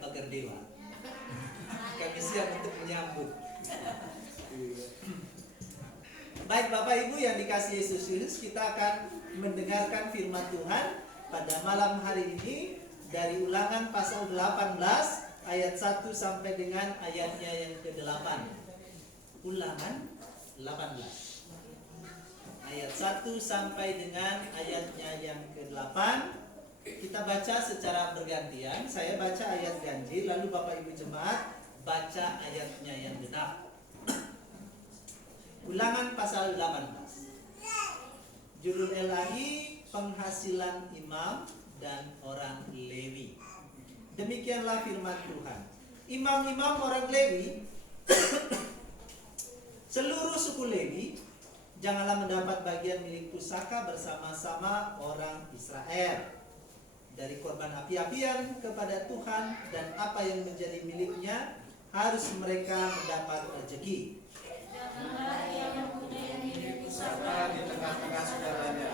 pagar dewa. Kami siap untuk menyambut. Baik Bapak Ibu yang dikasihi Yesus Kristus, kita akan mendengarkan firman Tuhan pada malam hari ini dari Ulangan pasal 18 ayat 1 sampai dengan ayatnya yang ke-8. Ulangan 18 ayat 1 sampai dengan ayatnya yang ke-8. Kita baca secara bergantian. Saya baca ayat ganjil, lalu Bapak Ibu jemaat baca ayatnya yang genap. Ulangan pasal 18. Judul ilahi penghasilan imam dan orang Lewi. Demikianlah firman Tuhan. Imam-imam orang Lewi, seluruh suku Lewi, janganlah mendapat bagian milik pusaka bersama-sama orang Israel. Dari korban api-apian kepada Tuhan dan apa yang menjadi miliknya harus mereka mendapat rezeki. Janganlah ia mempunyai milik pusaka di tengah-tengah saudaranya.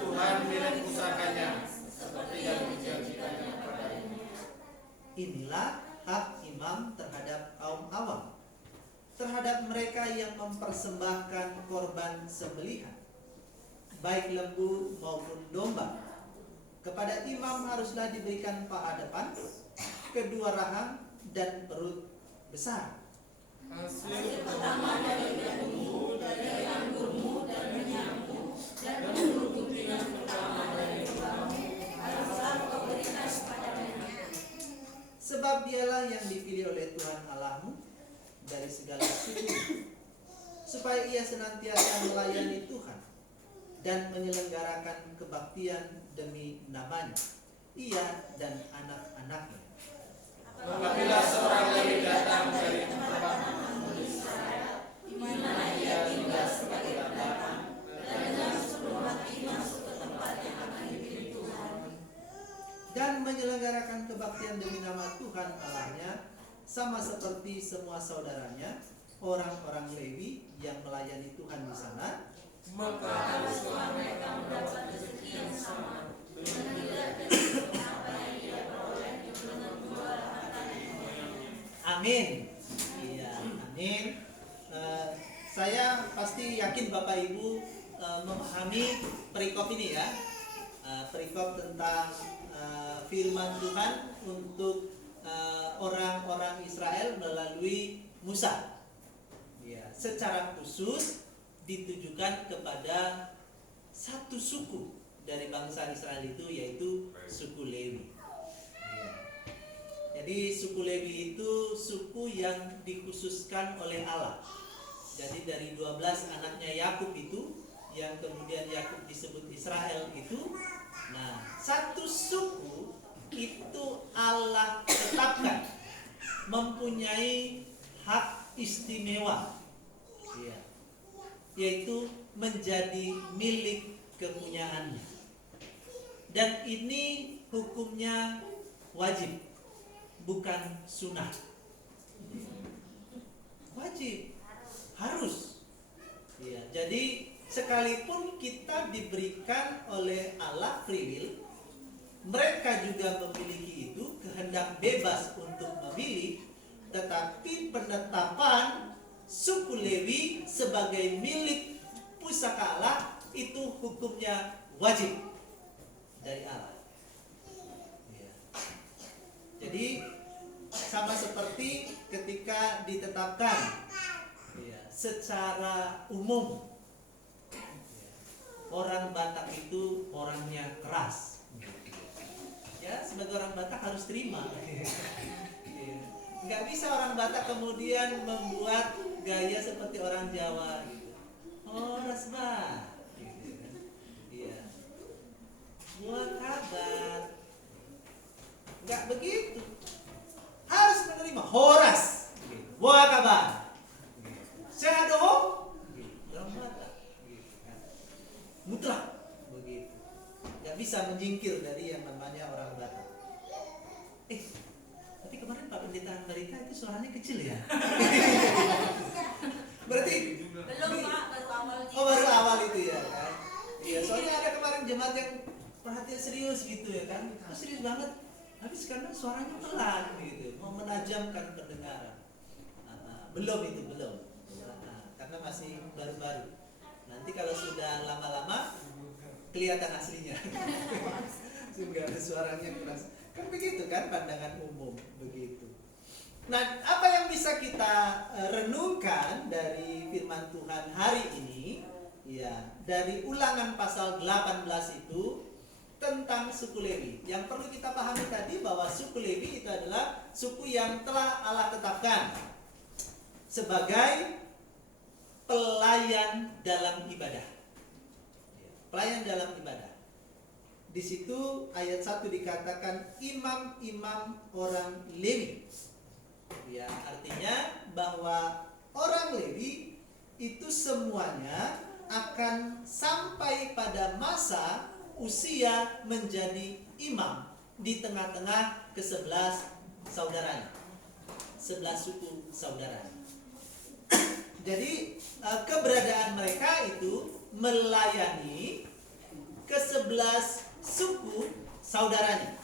Tuhan milik pusakanya, seperti yang dijanjikannya kepadanya. Inilah hak imam terhadap kaum awam, terhadap mereka yang mempersembahkan korban sembelihan, baik lembu maupun domba. Kepada imam haruslah diberikan paha depan, kedua rahang, dan perut besar. Hasil pertama dari gandummu, dari anggurmu, dan minyakmu, dan seluruh guntingan pertama dari kebunmu, haruslah kau berikan kepadanya. Sebab dialah yang dipilih oleh Tuhan Allahmu dari segala suku, supaya ia senantiasa melayani Tuhan dan menyelenggarakan kebaktian demi namanya, ia dan anak-anaknya. Apabila seorang Lewi datang dari tempat Israel, di mana ia tinggal sebagai pendatang, dan dengan sebelum hati masuk ke tempat yang akan dipilih Tuhan, dan menyelenggarakan kebaktian demi nama Tuhan Allahnya, sama seperti semua saudaranya, orang-orang Lewi yang melayani Tuhan di sana, maka haruslah mereka mendapat rezeki yang sama, dengan tidak dari apa yang ia peroleh dengan menjual harta nenek moyangnya. amin. Iya, amin. Saya pasti yakin Bapak Ibu memahami perikop ini ya, perikop tentang firman Tuhan untuk orang-orang Israel melalui Musa. Ya, secara khusus ditujukan kepada satu suku dari bangsa Israel itu, yaitu suku Lewi. Ya. Jadi suku Lewi itu suku yang dikhususkan oleh Allah. Jadi dari 12 anaknya Yakub itu, yang kemudian Yakub disebut Israel itu, nah satu suku itu Allah tetapkan mempunyai hak istimewa, ya, yaitu menjadi milik kepunyaannya. Dan ini hukumnya wajib, bukan sunnah. Wajib, harus. Ya, jadi sekalipun kita diberikan oleh Allah free will, mereka juga memiliki itu, kehendak bebas untuk memilih, tetapi penetapan suku Lewi sebagai milik pusaka Allah itu hukumnya wajib dari Allah. Ya. Jadi sama seperti ketika ditetapkan ya, secara umum ya, orang Batak itu orangnya keras. Ya, sebagai orang Batak harus terima. Nggak bisa orang Batak kemudian membuat gaya seperti orang Jawa gitu. Horas bah, gitu kan. Iya. Buat kabar. Nggak begitu. Harus menerima horas. Buat kabar. Sehat dong. Orang Batak. Gitu kan. Mutlak begitu. Nggak bisa menyingkir dari yang namanya orang Batak. Tapi kemarin Pak Pendeta Barita itu suaranya kecil ya? Berarti Belum Pak, baru awal. oh baru awal itu ya kan? Iya, soalnya ada kemarin jemaat yang perhatian serius gitu ya kan? Oh, serius banget. Tapi sekarang suaranya pelan gitu, mau menajamkan pendengaran. Belum itu belum. Karena masih baru-baru. Nanti kalau sudah lama-lama kelihatan aslinya. Sehingga suaranya keras. Kan begitu kan pandangan umum begitu. Nah, apa yang bisa kita renungkan dari firman Tuhan hari ini? Ya, dari Ulangan pasal 18 itu tentang suku Lewi. Yang perlu kita pahami tadi bahwa suku Lewi itu adalah suku yang telah Allah tetapkan sebagai pelayan dalam ibadah. Pelayan dalam ibadah. Di situ ayat 1 dikatakan imam-imam orang Lewi. Ya, artinya bahwa orang Lewi itu semuanya akan sampai pada masa usia menjadi imam di tengah-tengah ke-11 saudaranya. 11 suku saudaranya. Jadi keberadaan mereka itu melayani ke-11 suku saudaranya.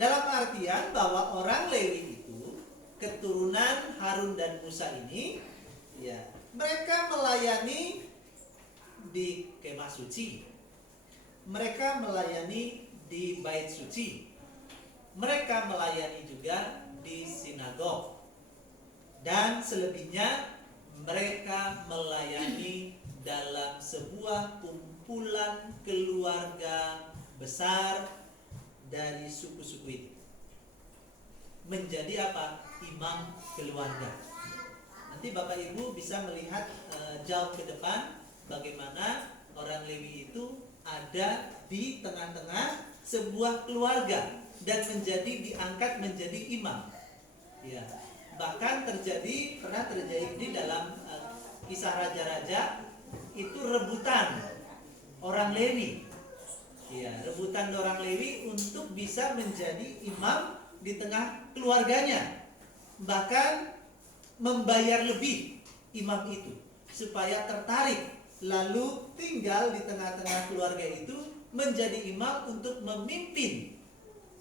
Dalam artian bahwa orang Lewi itu keturunan Harun dan Musa ini, ya, mereka melayani di kemah suci. Mereka melayani di bait suci. Mereka melayani juga di sinagog. Dan selebihnya mereka melayani dalam sebuah kumpulan keluarga besar dari suku-suku itu. Menjadi apa? Imam keluarga. Nanti Bapak Ibu bisa melihat jauh ke depan bagaimana orang Lewi itu ada di tengah-tengah sebuah keluarga dan diangkat menjadi imam. Ya, bahkan pernah terjadi dalam kisah raja-raja itu rebutan orang Lewi. Ya, rebutan orang Lewi untuk bisa menjadi imam di tengah keluarganya. Bahkan membayar lebih imam itu supaya tertarik lalu tinggal di tengah-tengah keluarga itu menjadi imam untuk memimpin,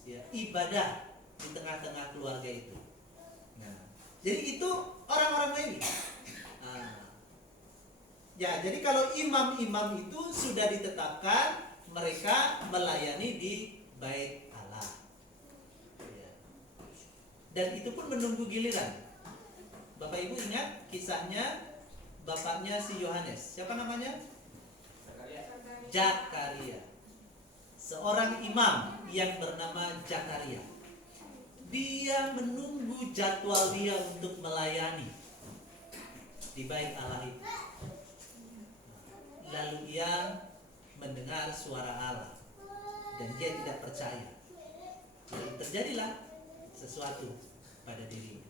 ya, ibadah di tengah-tengah keluarga itu. Nah, jadi itu orang-orang Lewi. Ya, jadi kalau imam-imam itu sudah ditetapkan, mereka melayani di bait Allah. Ya. Dan itu pun menunggu giliran. Bapak Ibu ingat kisahnya bapaknya si Yohanes. Siapa namanya? Zakaria. Seorang imam yang bernama Zakaria. Dia menunggu jadwal dia untuk melayani di bait Allah itu. Lalu ia mendengar suara Allah dan dia tidak percaya. Lalu terjadilah sesuatu pada dirinya.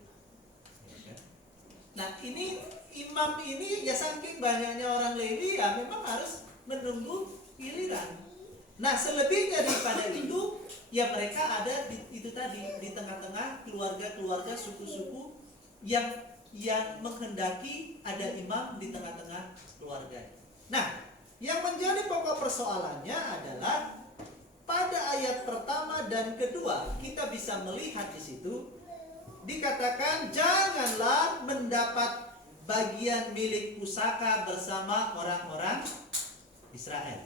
Nah, ini imam ini ya saking banyaknya orang Lewi, ya memang harus menunggu giliran. Nah, selebihnya daripada itu, ya mereka ada itu tadi di tengah-tengah keluarga-keluarga suku-suku yang menghendaki ada imam di tengah-tengah keluarga. Nah, yang menjadi pokok persoalannya adalah pada ayat pertama dan kedua kita bisa melihat di situ dikatakan janganlah mendapat bagian milik pusaka bersama orang-orang Israel.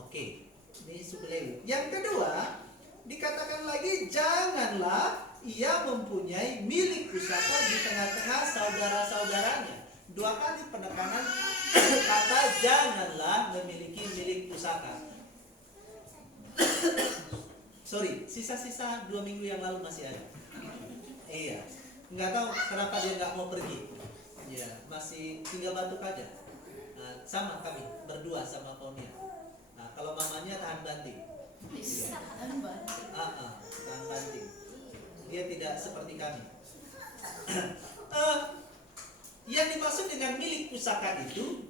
Oke, ini suku Lewi. Yang kedua dikatakan lagi janganlah ia mempunyai milik pusaka di tengah-tengah saudara-saudaranya. 2 kali penekanan kata janganlah memiliki milik pusaka. Sorry, sisa-sisa 2 minggu yang lalu masih ada. Iya, nggak tahu kenapa dia nggak mau pergi. Ya, masih tinggal batuk aja. Nah, sama kami berdua sama Ponia. Nah, kalau mamanya tahan banting. Ya. Tahan banting. Dia tidak seperti kami. Yang dimaksud dengan milik pusaka itu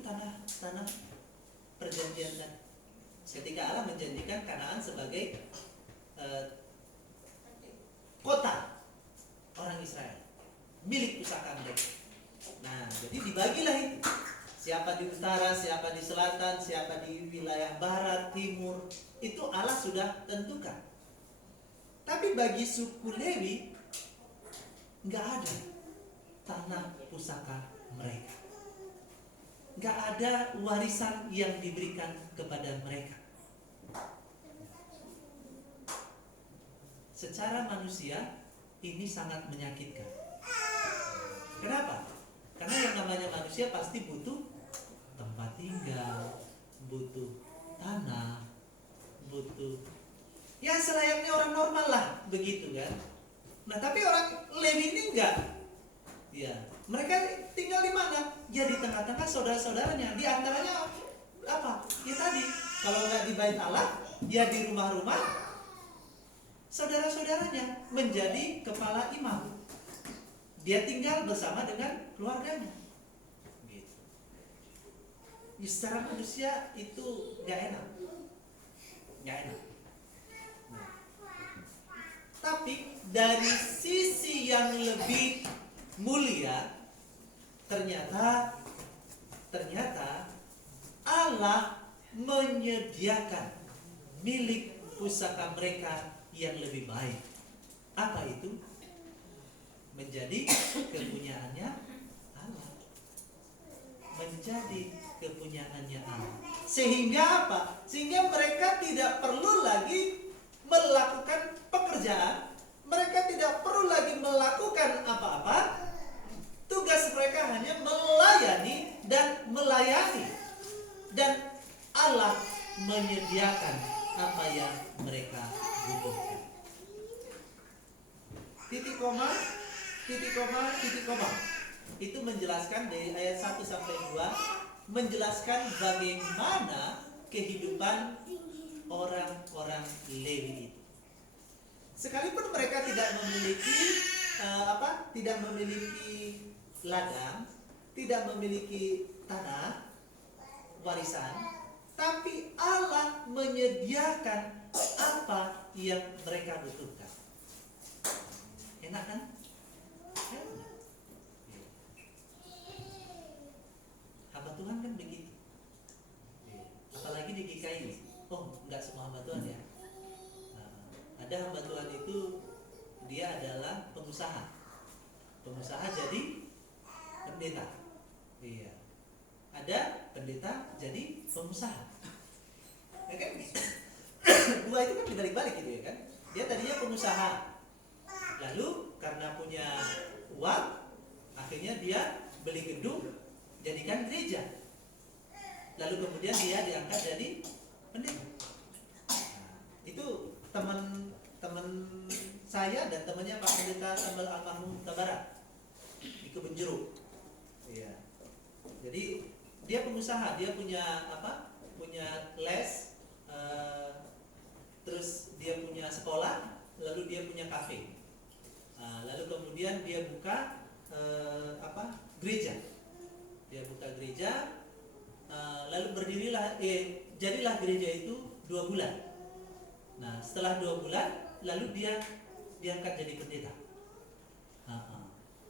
tanah perjanjian tadi. Ketika Allah menjanjikan Kanaan sebagai kota orang Israel, milik pusaka mereka. Nah, jadi dibagilah itu Siapa di utara, siapa di selatan, siapa di wilayah barat, timur, itu Allah sudah tentukan. Tapi bagi suku Lewi nggak ada tanah pusaka mereka, nggak ada warisan yang diberikan kepada mereka. Secara manusia ini sangat menyakitkan. Kenapa? Karena yang namanya manusia pasti butuh tempat tinggal, butuh tanah, butuh ya selayaknya orang normal lah, begitu kan. Nah tapi orang Lewi ini enggak. Ya, mereka tinggal di mana? Ya di tengah-tengah saudara-saudaranya. Di antaranya apa? Ya tadi, kalau nggak di bait Allah, ya di rumah-rumah saudara-saudaranya menjadi kepala imam. Dia tinggal bersama dengan keluarganya. Gitu. Ya, secara manusia itu nggak enak, nggak enak. Nah, tapi dari sisi yang lebih mulia, ternyata Allah menyediakan milik pusaka mereka yang lebih baik. Apa itu? Menjadi kepunyaannya Allah. Menjadi kepunyaannya Allah. Sehingga apa? Sehingga mereka tidak perlu lagi melakukan pekerjaan. Mereka tidak perlu lagi melakukan apa-apa. Tugas mereka hanya melayani dan melayani. Dan Allah menyediakan apa yang mereka butuhkan. Titik koma, titik koma, titik koma. Itu menjelaskan dari ayat 1 sampai 2, menjelaskan bagaimana kehidupan orang-orang Lewi itu. Sekalipun mereka tidak memiliki tidak memiliki ladang, tidak memiliki tanah warisan, tapi Allah menyediakan apa yang mereka butuhkan. Enak kan? Enak. Hamba Tuhan kan begitu. Apalagi di GKI ini. Oh, enggak semua hamba Tuhan ya. Ada hamba Tuhan itu dia adalah pengusaha. Pengusaha jadi pendeta. Iya. Ada pendeta jadi pengusaha. Ya kan? Dua itu kan dibalik-balik gitu ya kan. Dia tadinya pengusaha. Lalu karena punya uang, akhirnya dia beli gedung, jadikan gereja. Lalu kemudian dia diangkat jadi pendeta. Nah, itu teman saya dan temannya Pak Pendeta Sambal Almarhum Tabarat di Kebun Jeruk. Iya. Jadi dia pengusaha, dia punya apa? Punya les, terus dia punya sekolah, lalu dia punya kafe. Lalu kemudian dia buka gereja. Dia buka gereja, lalu jadilah gereja itu 2 bulan. Nah setelah 2 bulan, lalu dia diangkat jadi pendeta.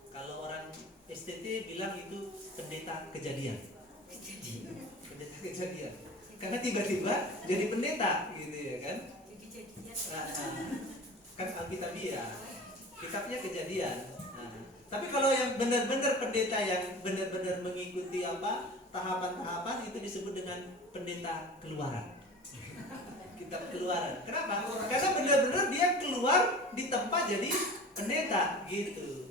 Kalau orang STT bilang itu pendeta kejadian. Pendeta kejadian. Karena tiba-tiba jadi pendeta, gitu ya kan? Kan Alkitabiah, kitabnya kejadian. Tapi kalau yang benar-benar pendeta yang benar-benar mengikuti tahapan-tahapan itu disebut dengan pendeta keluaran. Kitab keluaran. Kenapa? Karena benar-benar dia keluar di tempat jadi pendeta gitu.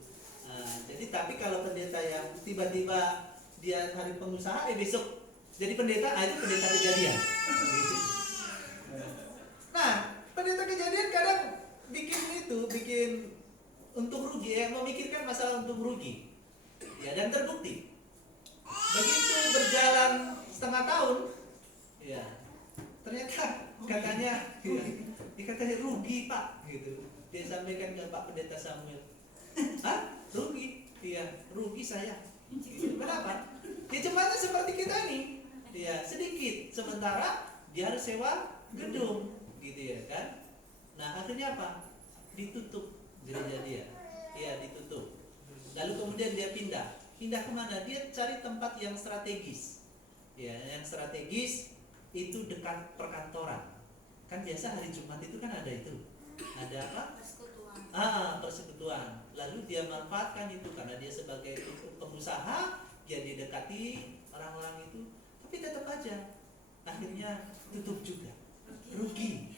Jadi tapi kalau pendeta yang tiba-tiba dia hari pengusaha, besok jadi pendeta, itu pendeta kejadian. Nah, pendeta kejadian kadang bikin untung rugi, memikirkan masalah untung rugi. Ya, dan terbukti. Begitu berjalan setengah tahun, ya ternyata katanya rugi Pak, gitu. Dia sampaikan ke Pak Pendeta Samuel, rugi? Iya, rugi saya. Kenapa? Ya cuman seperti kita nih, ya sedikit. Sementara dia harus sewa gedung, gitu ya kan? Nah akhirnya apa? Ditutup gereja dia, ya ditutup. Lalu kemudian dia pindah Pindah kemana? Dia cari tempat yang strategis. Ya, yang strategis itu dekat perkantoran. Kan biasa hari Jumat itu kan ada itu. Ada apa? Persekutuan. Persekutuan. Lalu dia manfaatkan itu karena dia sebagai pengusaha, dia didekati orang-orang itu, tapi tetap aja akhirnya tutup juga. Rugi.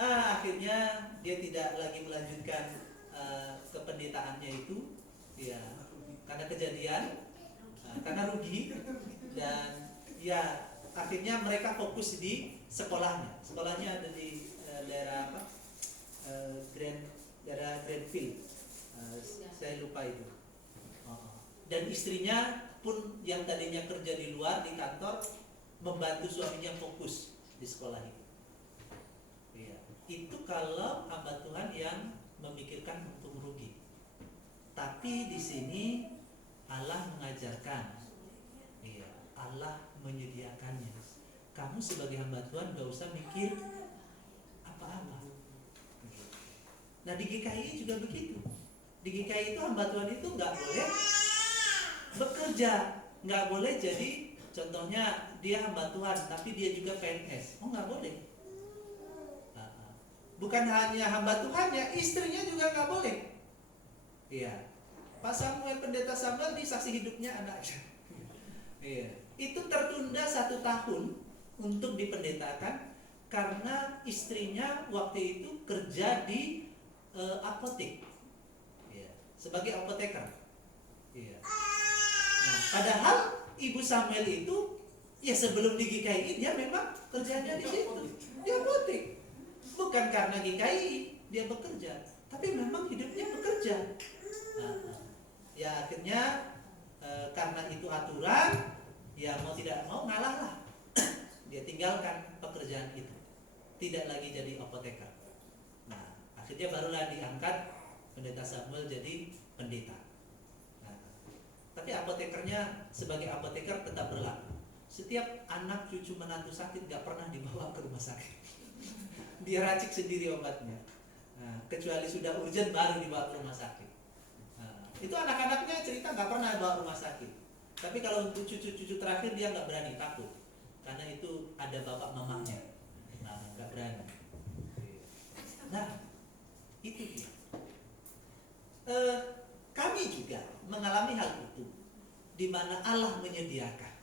Akhirnya dia tidak lagi melanjutkan kependetaannya itu, ya, karena kejadian, karena rugi, dan ya akhirnya mereka fokus di sekolahnya. Sekolahnya ada di daerah apa? Daerah Grandfield. Saya lupa itu. Dan istrinya pun yang tadinya kerja di luar di kantor membantu suaminya fokus di sekolah itu. Ya, itu kalau hamba Tuhan yang memikirkan untung rugi. Tapi di sini Allah mengajarkan, ya, Allah menyediakannya. Kamu sebagai hamba Tuhan gak usah mikir apa-apa. Nah di GKI juga begitu. Di GKI itu hamba Tuhan itu gak boleh bekerja, gak boleh jadi, contohnya dia hamba Tuhan tapi dia juga PNS. Oh gak boleh. Bukan hanya hamba Tuhannya, istrinya juga gak boleh. Iya. Pak Samuel, pendeta Samuel, di saksi hidupnya anaknya. Iya. Itu tertunda 1 tahun untuk dipendetakan karena istrinya waktu itu kerja di apotek, iya, sebagai apoteker. Iya. Nah, padahal Ibu Samuel itu ya sebelum di GKI dia memang kerjanya di situ, di apotek. Bukan karena GKI dia bekerja, tapi memang hidupnya bekerja. Ya akhirnya karena itu aturan, ya mau tidak mau ngalah lah. Dia tinggalkan pekerjaan itu, tidak lagi jadi apoteker. Nah akhirnya barulah diangkat pendeta Samuel jadi pendeta. Nah, tapi apotekernya sebagai apoteker tetap berlaku. Setiap anak cucu menantu sakit gak pernah dibawa ke rumah sakit. Dia racik sendiri obatnya. Nah, kecuali sudah urgent baru dibawa ke rumah sakit. Nah, itu anak-anaknya cerita gak pernah dibawa ke rumah sakit. Tapi kalau untuk cucu-cucu terakhir dia gak berani, takut. Karena itu ada bapak mamanya. Nah, gak berani. Nah, itu dia. Kami juga mengalami hal itu, di mana Allah menyediakan.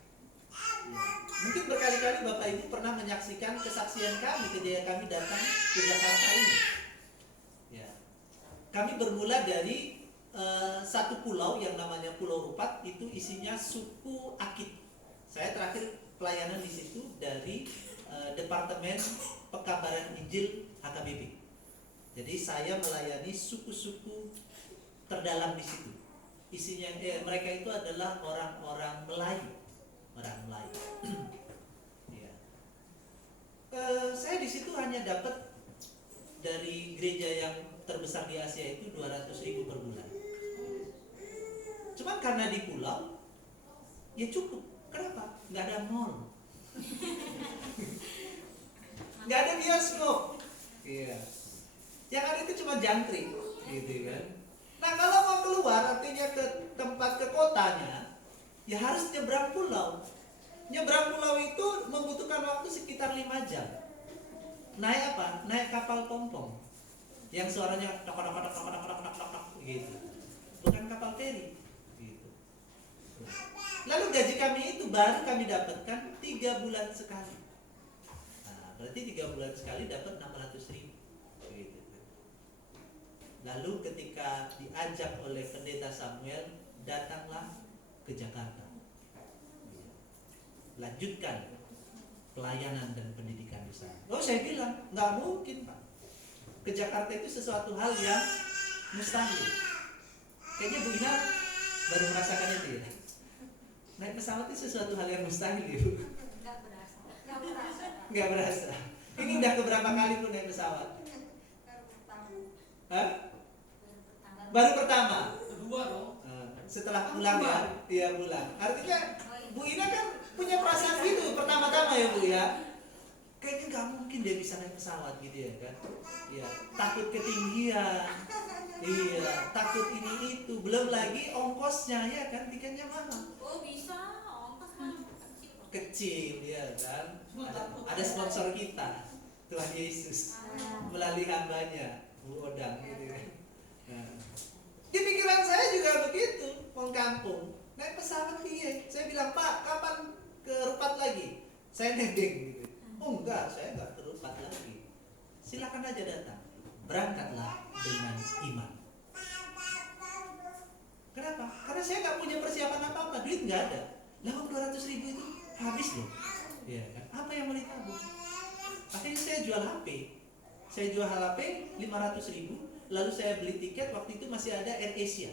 Mungkin berkali-kali Bapak Ibu pernah menyaksikan kesaksian kami ketika kami datang ke Jakarta ini. Ya. Kami bermula dari satu pulau yang namanya Pulau Rupat, itu isinya suku Akit. Saya terakhir pelayanan di situ dari Departemen Pekabaran Injil HKBP. Jadi saya melayani suku-suku terdalam di situ. Isinya mereka itu adalah orang-orang Melayu. Orang Melayu. Ya. Saya di situ hanya dapat dari gereja yang terbesar di Asia itu 200.000 per bulan. Cuman karena di pulau, ya cukup. Kenapa? Nggak ada mall, nggak ada bioskop. Iya. Yang ada itu cuma jangkrik, gitu kan. Nah kalau mau keluar, artinya ke tempat ke kotanya, ya harus nyebrang pulau. Nyebrang pulau itu membutuhkan waktu sekitar 5 jam. Naik apa? Naik kapal pompong yang suaranya tok gitu. Bukan kapal feri gitu. Lalu gaji kami itu baru kami dapatkan 3 bulan sekali. Nah, berarti 3 bulan sekali dapat 600.000 gitu. Lalu ketika diajak oleh pendeta Samuel, datanglah ke Jakarta. Lanjutkan pelayanan dan pendidikan di sana. Oh, saya bilang nggak mungkin, Pak. Ke Jakarta itu sesuatu hal yang mustahil. Kayaknya Bu Ina baru merasakan itu ya. Naik pesawat itu sesuatu hal yang mustahil, Ibu. Nggak berasa. Ini udah keberapa kali Bu naik pesawat? Hah? Baru pertama. Kedua dong. Setelah pulang ya, iya pulang. Artinya Bu Ina kan punya perasaan gitu pertama-tama ya Bu ya. Kayaknya nggak mungkin mungkin dia bisa naik pesawat gitu ya kan. Ya, takut ketinggian. Iya, takut ini itu. Belum lagi ongkosnya ya kan, tiketnya mahal. Oh bisa, ongkos mah kecil. Kecil ya kan. Ada sponsor kita, Tuhan Yesus. Melalui hambanya, Bu Odang gitu kan. Nah, di pikiran saya juga begitu, mau kampung. Naik pesawat iya. Saya bilang, Pak, kapan ke Rupat lagi? Saya nebeng gitu. Oh enggak, saya enggak ke Rupat lagi. Silakan aja datang. Berangkatlah dengan iman. Kenapa? Karena saya nggak punya persiapan apa-apa, duit nggak ada. Lah 200.000 itu habis loh. Ya kan? Apa yang mau ditabung? Akhirnya saya jual HP. Saya jual HP 500.000. Lalu saya beli tiket, waktu itu masih ada AirAsia.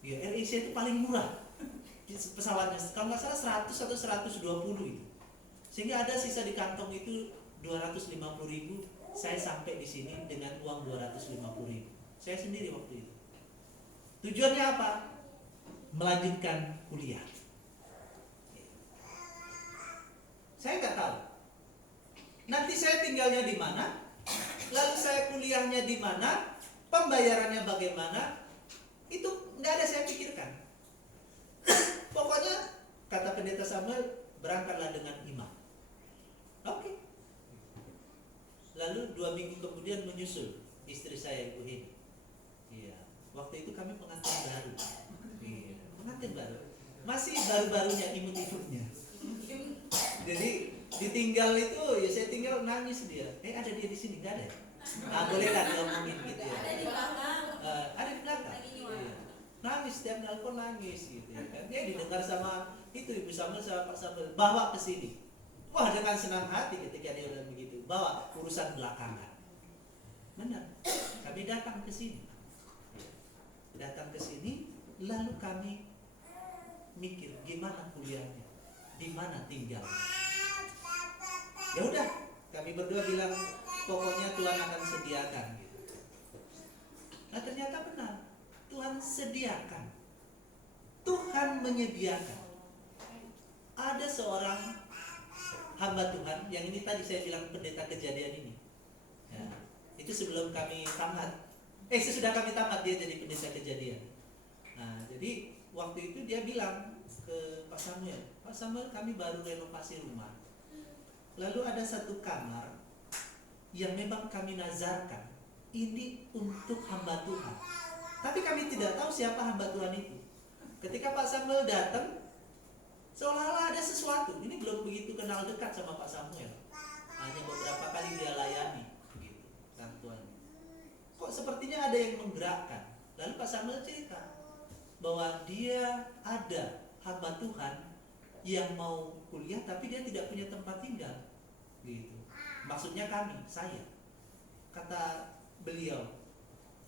Ya, AirAsia itu paling murah pesawatnya. Kalau nggak salah 100 atau 120 itu. Sehingga ada sisa di kantong itu 250.000. Saya sampai di sini dengan uang 250.000. Saya sendiri waktu itu. Tujuannya apa? Melanjutkan kuliah. Saya nggak tahu. Nanti saya tinggalnya di mana, lalu saya kuliahnya di mana, pembayarannya bagaimana, itu nggak ada saya pikirkan. Pokoknya kata pendeta Samuel, berangkatlah dengan iman. Oke. Lalu 2 minggu kemudian menyusul istri saya, Ibu Heni. Iya. Waktu itu kami pengantin baru. Iya. Pengantin baru. Masih baru-barunya imut-imutnya. Jadi ditinggal itu, ya saya tinggal nangis dia. Ada dia di sini, nggak ada? Ah, boleh lah ngomongin gitu ya. Ada di belakang. Ada di belakang. Lagi di Iya. Nangis, setiap nelpon nangis gitu ya kan. Dia didengar sama itu Ibu Samuel sama Pak Samuel, bawa ke sini. Wah, dengan senang hati ketika dia udah begitu. Bawa urusan belakangan. Benar. Kami datang ke sini. Datang ke sini, lalu kami mikir gimana kuliahnya, di mana tinggal. Ya udah, kami berdua bilang pokoknya Tuhan akan sediakan gitu. Nah ternyata benar, Tuhan sediakan. Tuhan menyediakan. Ada seorang hamba Tuhan yang ini tadi saya bilang pendeta kejadian ini. Ya, itu sebelum kami tamat. Sesudah kami tamat dia jadi pendeta kejadian. Nah, jadi waktu itu dia bilang ke Pak Samuel, Pak Samuel kami baru renovasi rumah. Lalu ada satu kamar yang memang kami nazarkan ini untuk hamba Tuhan. Tapi kami tidak tahu siapa hamba Tuhan itu. Ketika Pak Samuel datang, seolah-olah ada sesuatu. Ini belum begitu kenal dekat sama Pak Samuel. Hanya beberapa kali dia layani begitu, sang Tuhan. Kok sepertinya ada yang menggerakkan. Lalu Pak Samuel cerita bahwa dia ada hamba Tuhan yang mau kuliah tapi dia tidak punya tempat tinggal. Gitu. Maksudnya kami, saya. Kata beliau,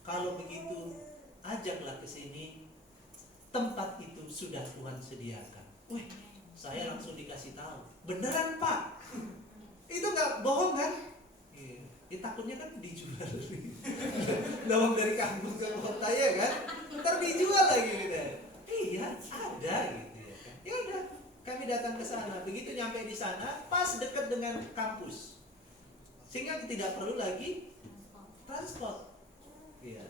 kalau begitu ajaklah ke sini. Tempat itu sudah Tuhan sediakan. Wih, saya langsung dikasih tahu. Beneran Pak? Itu nggak bohong kan? Takutnya kan dijual. Lawang dari kampung ke kota ya kan? Ntar dijual lagi gitu. Iya, ada gitu ya kan. Ya udah, kami datang ke sana. Begitu nyampe di sana, pas dekat dengan kampus. Sehingga tidak perlu lagi transport. Iya.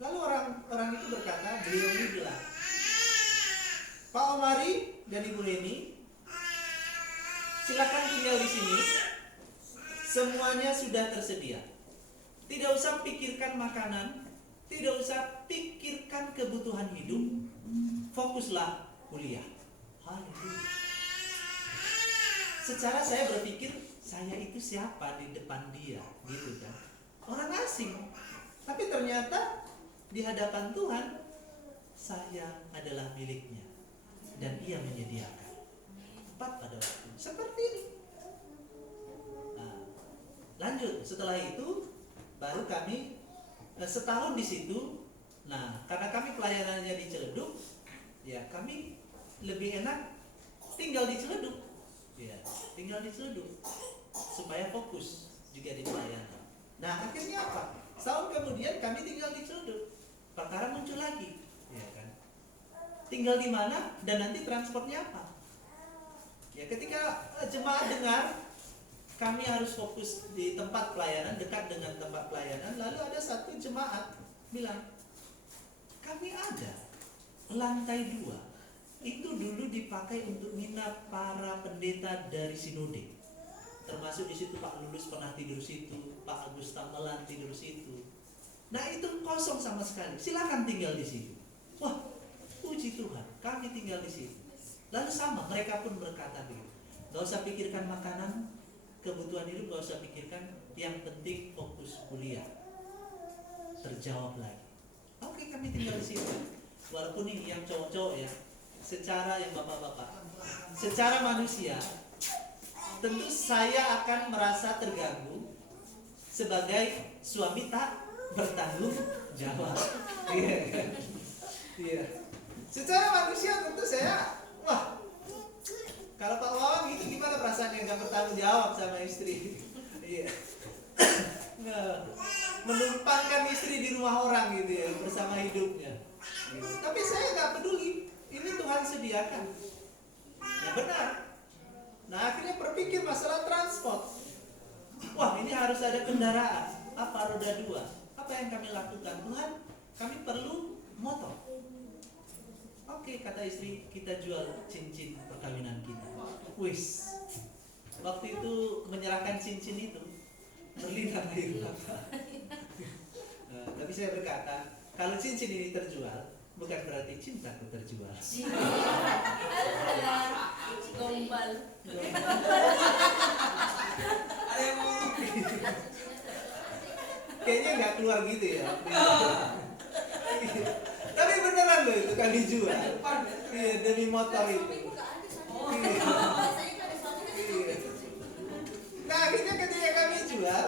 Lalu orang itu berkata, beliau ini bilang, Pak Omari dan Ibu Heni, silakan tinggal di sini. Semuanya sudah tersedia. Tidak usah pikirkan makanan, tidak usah pikirkan kebutuhan hidup. Fokuslah kuliah. Haleluya. Secara saya berpikir, saya itu siapa di depan dia, gitu kan? Orang asing. Tapi ternyata di hadapan Tuhan, saya adalah miliknya. Dan ia menyediakan. Tepat pada waktu seperti ini. Nah, lanjut setelah itu baru kami setahun di situ. Nah, karena kami pelayanannya di Ciledug, ya kami lebih enak tinggal di Ciledug. Ya, tinggal di Ciledug supaya fokus juga di pelayanan. Nah, akhirnya apa? Setahun kemudian kami tinggal di Ciledug. Perkara muncul lagi, ya kan? Tinggal di mana dan nanti transportnya apa? Ya ketika jemaat dengar kami harus fokus di tempat pelayanan, dekat dengan tempat pelayanan. Lalu ada satu jemaat bilang, kami ada lantai 2 itu dulu dipakai untuk nginap para pendeta dari sinode, termasuk di situ Pak Lulus pernah tidur situ, Pak Agus Tamelan tidur situ. Nah itu kosong sama sekali, silakan tinggal di situ. Wah, puji Tuhan, kami tinggal di situ. Lalu sama, mereka pun berkata begitu, gak usah pikirkan makanan, kebutuhan hidup gak usah pikirkan, yang penting fokus kuliah. Terjawab lagi. Oke, kami tinggal di situ. Walaupun ini yang cowok-cowok ya, secara yang bapak-bapak, secara manusia, tentu saya akan merasa terganggu sebagai suami tak bertanggung jawab. Iya kan? Iya. Secara manusia tentu saya, wah, kalau Pak Wawan gitu gimana perasaannya nggak bertanggung jawab sama istri? Iya. Menumpangkan istri di rumah orang gitu ya, bersama hidupnya. Gitu. Tapi saya nggak peduli, ini Tuhan sediakan. Ya benar. Nah akhirnya berpikir masalah transport. Wah ini harus ada kendaraan. Apa roda 2? Apa yang kami lakukan? Tuhan, kami perlu motor. Oke, kata istri, kita jual cincin perkawinan kita. Wis. Waktu itu menyerahkan cincin itu berlinang air mata. Tapi saya berkata, kalau cincin ini terjual, bukan berarti cintaku terjual. Gombal. Kayaknya nggak keluar gitu ya. Tapi beneran loh itu kami jual. Iya, demi motor itu. Iya. Nah akhirnya ketika kami jual,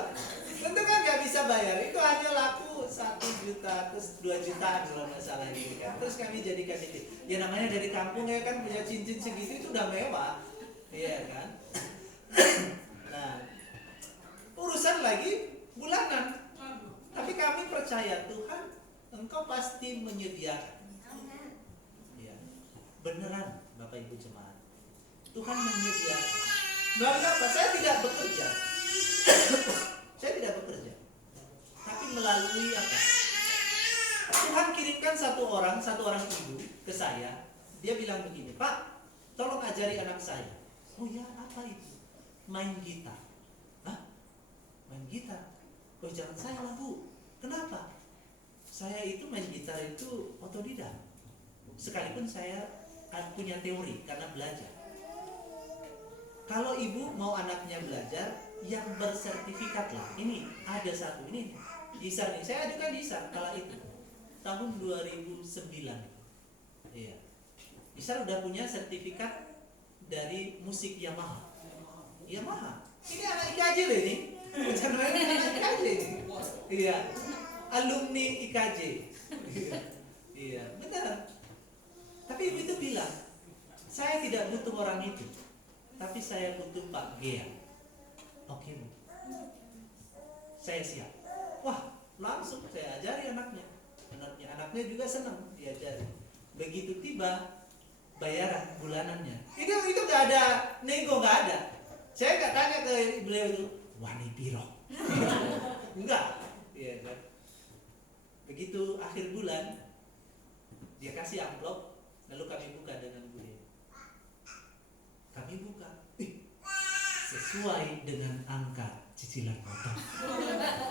tentu kan nggak bisa bayar. Itu hanya laku 1 juta, terus 2 jutaan kalau nggak salah ini kan. Terus kami jadikan ini. Ya namanya dari kampung ya kan, punya cincin segitu itu udah mewah, iya kan. Nah urusan lagi bulanan. Tapi kami percaya Tuhan, Engkau pasti menyediakan. Ya, beneran Bapak Ibu jemaat, Tuhan menyediakan. Melalui apa? Saya tidak bekerja. Saya tidak bekerja. Tapi melalui apa? Tuhan kirimkan satu orang ibu ke saya. Dia bilang begini, Pak, tolong ajari anak saya. Oh ya, apa itu? Main gitar. Hah? Main gitar? Oh jangan saya lah Bu. Kenapa? Saya itu main gitar itu otodidak. Sekalipun saya punya teori karena belajar. Kalau ibu mau anaknya belajar, yang bersertifikat lah. Ini ada satu ini ISAR nih. Saya ajukan ISAR kala itu tahun 2009. Iya. ISAR udah punya sertifikat dari musik Yamaha. Yamaha. Ini anak IKJ loh ini. Bukan main anak IKJ. Iya. Alumni IKJ. Iya, benar. Tapi ibu itu bilang, saya tidak butuh orang itu, tapi saya butuh Pak Gea. Oke Bu, saya siap. Wah, langsung saya ajari anaknya. Anaknya juga senang diajari. Begitu tiba bayaran bulanannya, itu nggak ada nego, nggak ada. Saya nggak tanya ke beliau itu, wani piro? Enggak, iya kan. Begitu akhir bulan dia kasih amplop, lalu kami buka dengan beliau. Kami buka, sesuai dengan angka cicilan motor.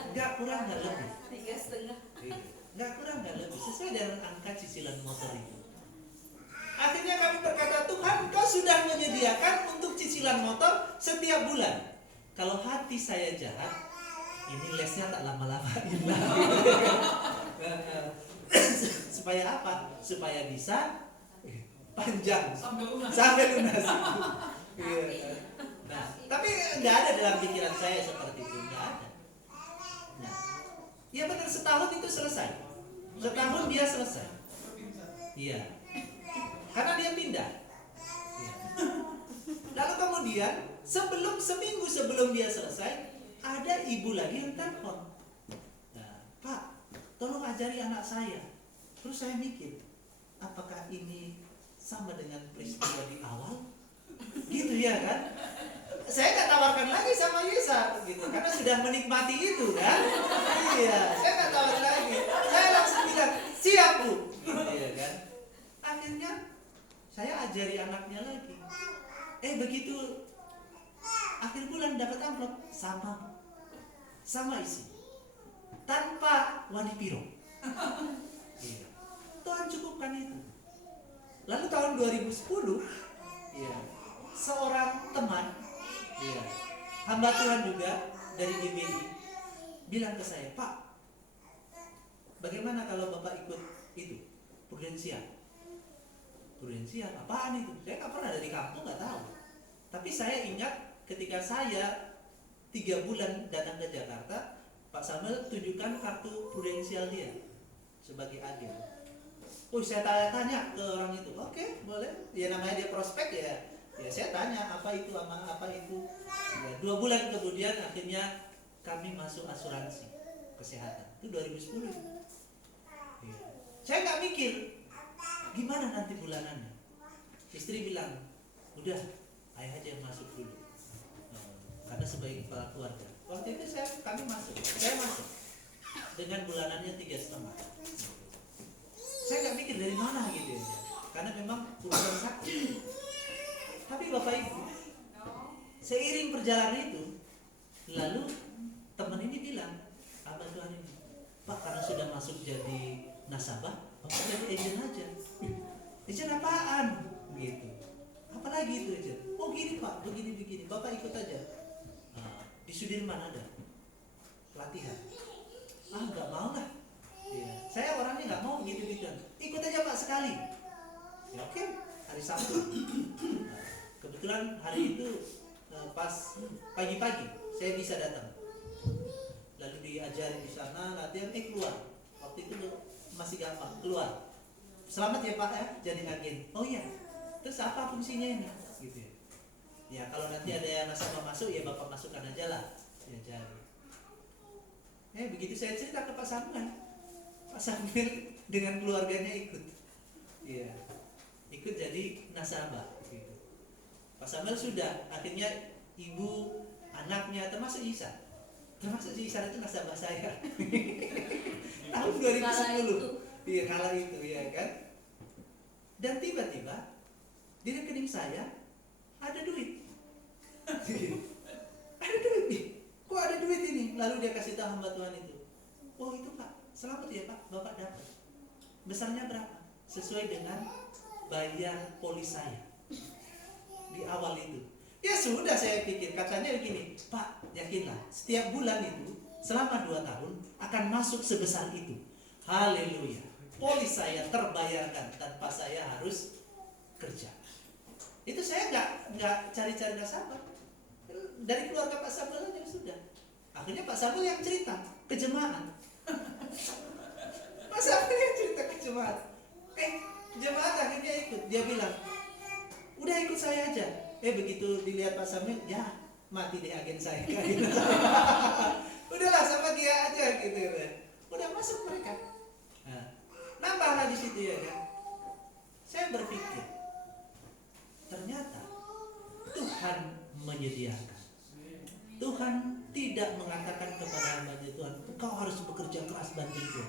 Nggak kurang nggak lebih. 3,5. Nggak kurang nggak lebih, sesuai dengan angka cicilan motor itu. Akhirnya kami berkata, Tuhan, Kau sudah menyediakan untuk cicilan motor setiap bulan. Kalau hati saya jahat, ini lesnya tak lama-lamain lah. Supaya apa? Supaya bisa panjang sampai lunas. Iya. Nah, tapi nggak ada dalam pikiran saya seperti itu, nggak ada. Nah, ya benar, setahun itu selesai. Setahun dia selesai. Iya. Karena dia pindah. Iya. Lalu kemudian seminggu sebelum dia selesai, ada ibu lagi yang telepon. Nah, Pak, tolong ajari anak saya. Terus saya mikir, apakah ini sama dengan peristiwa di awal? Gitu ya kan? saya nggak tawarkan lagi sama Yesa gitu, karena sudah menikmati itu kan. Iya, saya nggak tawarin lagi. Saya langsung bilang siap Bu, iya kan. Akhirnya saya ajari anaknya lagi. Begitu akhir bulan dapat amplop sama isi, tanpa wani piro. Iya. Tuhan cukupkan itu. Lalu tahun 2010, iya, seorang teman, iya, hamba Tuhan juga dari GBI bilang ke saya, Pak, bagaimana kalau Bapak ikut itu, prudensial? Prudensial, apaan itu? Saya nggak pernah, dari kampung nggak tahu. Tapi saya ingat ketika saya 3 bulan datang ke Jakarta, Pak Samuel tunjukkan kartu prudensial dia sebagai agen. Saya tanya ke orang itu, oke, boleh. Ya namanya dia prospek ya. Ya saya tanya apa itu sama apa itu. Ya, 2 bulan kemudian akhirnya kami masuk asuransi kesehatan. Itu 2010. Ya. Saya nggak mikir gimana nanti bulanannya. Istri bilang, udah, ayah aja yang masuk dulu. Karena sebagai kepala keluarga. Waktu itu kami masuk, saya masuk dengan bulanannya 3,5. Saya nggak mikir dari mana gitu ya, karena memang urusan sakit. Tapi Bapak Ibu, seiring perjalanan itu, lalu teman ini bilang, abang Tuhan ini, Pak, karena sudah masuk jadi nasabah, Bapak jadi agent aja. Agent apaan? Gitu. Apalagi itu agent? Oh gini Pak, begini, Bapak ikut aja. Di Sudirman ada pelatihan. Nggak mau lah. Ya, saya orangnya nggak mau gitu. Ikut aja Pak sekali. Ya oke, hari Sabtu. Kebetulan hari itu pas pagi-pagi saya bisa datang. Lalu diajarin di sana latihan, keluar. Waktu itu masih gampang keluar. Selamat ya Pak ya, jadi agen. Oh iya. Terus apa fungsinya ini? Gitu ya. Ya kalau nanti ada yang nasabah masuk ya Bapak masukkan aja lah. Diajarin. Begitu saya cerita ke Pak Samuel dengan keluarganya ikut. Iya. Ikut jadi nasabah gitu. Pak Samuel sudah, akhirnya ibu, anaknya, termasuk Isa. Termasuk si Isa itu nasabah saya. Tahun 2010. Iya, kala itu ya kan. Dan tiba-tiba di rekening saya ada duit. Ada duit nih. Kok ada duit ini? Lalu dia kasih tahu hamba Tuhan itu. Oh itu Pak, selamat ya Pak, Bapak dapat. Besarnya berapa? Sesuai dengan bayar polis saya di awal itu. Ya sudah, saya pikir katanya begini, Pak, yakinlah setiap bulan itu selama 2 tahun akan masuk sebesar itu. Haleluya. Polis saya terbayarkan tanpa saya harus kerja. Itu saya nggak cari-cari nasabah. Dari keluarga Pak Samuel aja sudah. Akhirnya Pak Samuel yang cerita ke jemaat. Pak Samuel yang cerita ke jemaat. Jemaat akhirnya ikut. Dia bilang, udah ikut saya aja. Begitu dilihat Pak Samuel, ya mati deh agen saya. Udahlah sama dia aja gitu. Udah masuk mereka. Nambahlah di situ ya kan. Saya berpikir, ternyata Tuhan menyediakan. Tuhan tidak mengatakan kepada hamba-Nya Tuhan, engkau harus bekerja keras banting.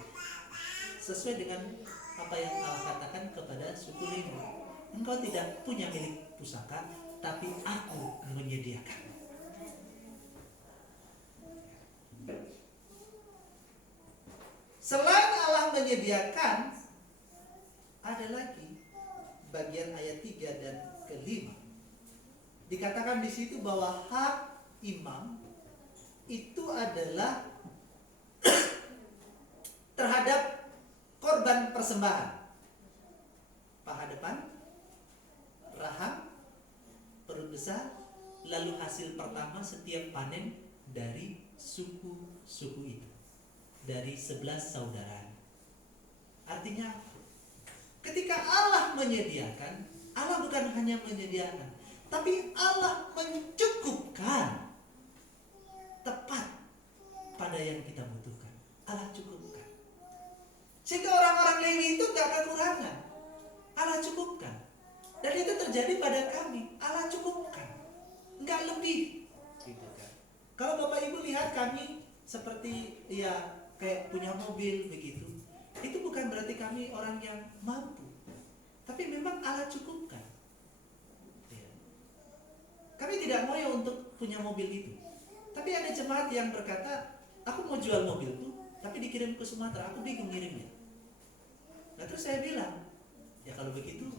Sesuai dengan apa yang Allah katakan kepada suku Lewi, engkau tidak punya milik pusaka, tapi aku menyediakan. Selain Allah menyediakan, ada lagi bagian ayat 3 dan ke-5. Dikatakan di situ bahwa hak imam itu adalah terhadap korban persembahan, paha depan, rahang, perut besar, lalu hasil pertama setiap panen dari suku-suku itu, dari 11 saudara. Artinya ketika Allah menyediakan, Allah bukan hanya menyediakan, tapi Allah mencukupkan tepat pada yang kita butuhkan. Allah cukupkan. Sehingga orang-orang Lewi itu gak kekurangan. Allah cukupkan. Dan itu terjadi pada kami. Allah cukupkan. nggak lebih, gitu kan. Kalau Bapak Ibu lihat kami seperti ya kayak punya mobil begitu, itu bukan berarti kami orang yang mampu, tapi memang Allah cukupkan. Ya. Kami tidak mau ya untuk punya mobil itu, tapi ada jemaat yang berkata, aku mau jual mobilku, tapi dikirim ke Sumatera, aku bingung ngirimnya. Nah terus saya bilang, ya kalau begitu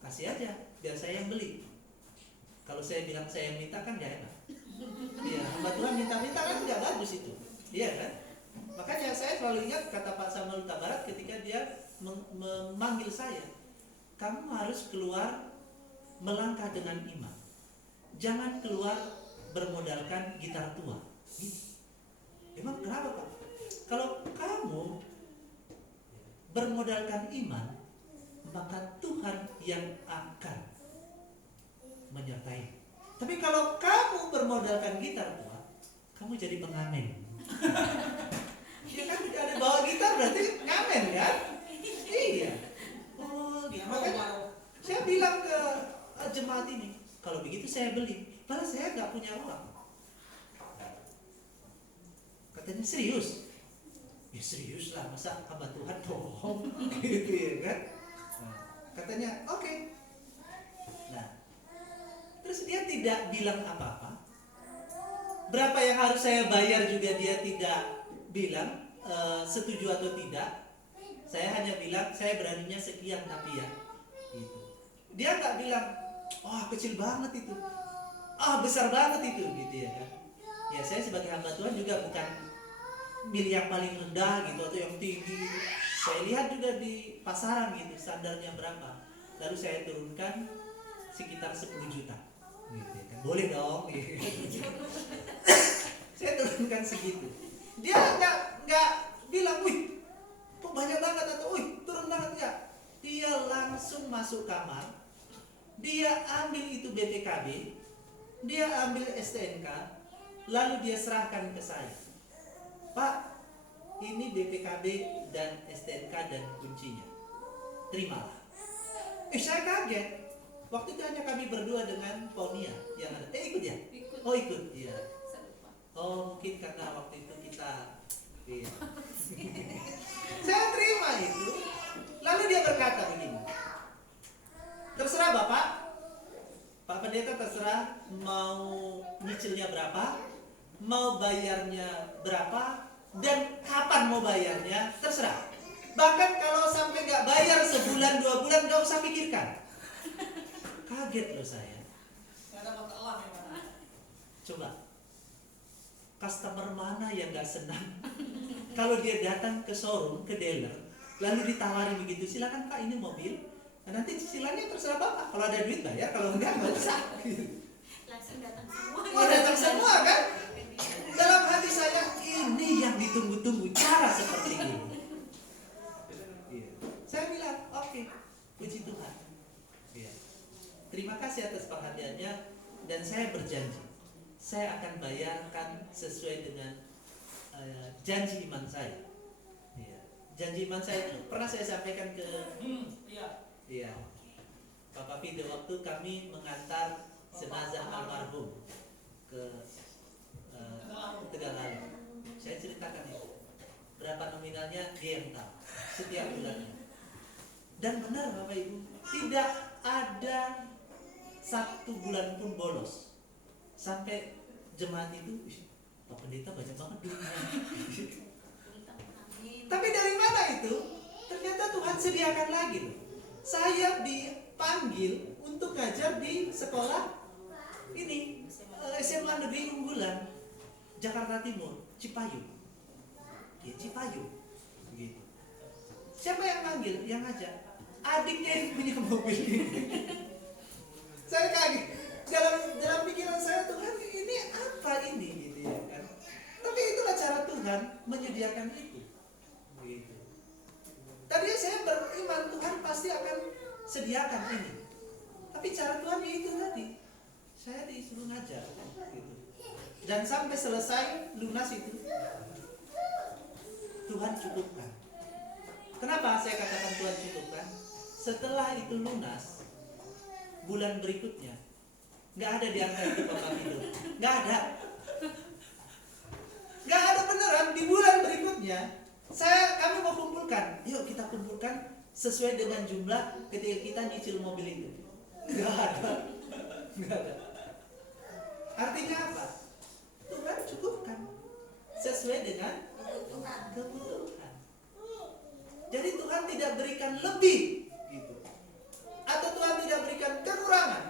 kasih aja, biar saya yang beli. Kalau saya bilang saya yang minta kan gak enak. Iya, hamba Tuhan minta-minta kan tidak bagus itu. Iya kan? Makanya saya selalu ingat kata Pak Samuel Huta Barat ketika dia memanggil saya, kamu harus keluar melangkah dengan iman. Jangan keluar bermodalkan gitar tua. Emang kenapa Pak? Kalau kamu bermodalkan iman, maka Tuhan yang akan menyertai. Tapi kalau kamu bermodalkan gitar tua, kamu jadi pengamen. Ya kan tidak ada bawa gitar berarti ngamen kan? Iya. Oh, gitu. Makanya saya bilang ke jemaat ini, kalau begitu saya beli. Padahal saya nggak punya uang. Katanya serius. Ya serius lah, masa hamba Tuhan bohong gitu ya kan? Nah, katanya oke. Nah, terus dia tidak bilang apa-apa. Berapa yang harus saya bayar juga dia tidak bilang setuju atau tidak. Saya hanya bilang saya beraninya sekian tapi ya gitu. Dia nggak bilang, oh kecil banget itu, besar banget itu gitu ya kan. Ya saya sebagai hamba Tuhan juga bukan milih yang paling rendah gitu atau yang tinggi gitu. Saya lihat juga di pasaran gitu standarnya berapa, lalu saya turunkan sekitar 10 juta gitu ya kan. Boleh dong gitu. Saya turunkan segitu. Dia nggak bilang, wih kok banyak banget atau wih turun banget, enggak. Dia langsung masuk kamar, dia ambil itu BPKB, dia ambil STNK, lalu dia serahkan ke saya. Pak, ini BPKB dan STNK dan kuncinya, terimalah. Saya kaget. Waktu itu hanya kami berdua dengan Ponia yang ada. Ikut ya? Ikut. Oh ikut, iya. Saya lupa. Oh mungkin karena waktu itu kita iya. Saya terima itu. Lalu dia berkata begini, terserah Bapak, Pak Pendeta terserah mau nyicilnya berapa, mau bayarnya berapa, dan kapan mau bayarnya, terserah. Bahkan kalau sampai gak bayar sebulan 2 bulan gak usah pikirkan. Kaget loh saya. Nggak dapat elang ya Pak. Coba, customer mana yang gak senang kalau dia datang ke showroom, ke dealer, lalu ditawari begitu, silakan Pak ini mobil, nah, nanti cicilannya terserah Bapak, kalau ada duit bayar, kalau enggak nggak usah. Langsung datang semua. Oh datang semua kan? Dalam hati saya, ini yang ditunggu-tunggu, cara seperti ini. Iya. Saya bilang, oke, puji Tuhan. Iya. Terima kasih atas perhatiannya, dan saya berjanji, saya akan bayarkan sesuai dengan janji iman saya. Iya. Janji iman saya itu pernah saya sampaikan ke iya. Bapak Fide waktu kami mengantar jenazah almarhum ke Tegalan. Saya ceritakan itu. Berapa nominalnya dia yang tahu setiap bulannya. Dan benar Bapak Ibu, tidak ada 1 bulan pun bolos. Sampai jemaat itu, Pak Pendeta banyak banget duitnya. Tapi dari mana itu? Ternyata Tuhan sediakan lagi loh. Saya dipanggil untuk ngajar di sekolah ini SMA Negeri Unggulan Jakarta Timur, Cipayung. Ya Cipayung. Gitu. Siapa yang manggil? Yang ngajar? Adiknya yang punya mobil ini. Saya kaget. Dalam pikiran saya, Tuhan ini apa ini gitu ya kan. Tapi itulah cara Tuhan menyediakan itu. Begitu. Tadinya saya beriman Tuhan pasti akan sediakan ini. Tapi cara Tuhan ya itu tadi. Saya disuruh ngajar gitu. Dan sampai selesai lunas itu Tuhan cukupkan. Kenapa saya katakan Tuhan cukupkan? Setelah itu lunas, bulan berikutnya Nggak ada di antara itu Papa tidur. Nggak ada. Nggak ada beneran. Di bulan berikutnya kami mau kumpulkan. Yuk kita kumpulkan sesuai dengan jumlah ketika kita nyicil mobil itu. Nggak ada. Nggak ada. Artinya apa? Tuhan cukupkan sesuai dengan kebutuhan. Jadi Tuhan tidak berikan lebih gitu. Atau Tuhan tidak berikan kekurangan.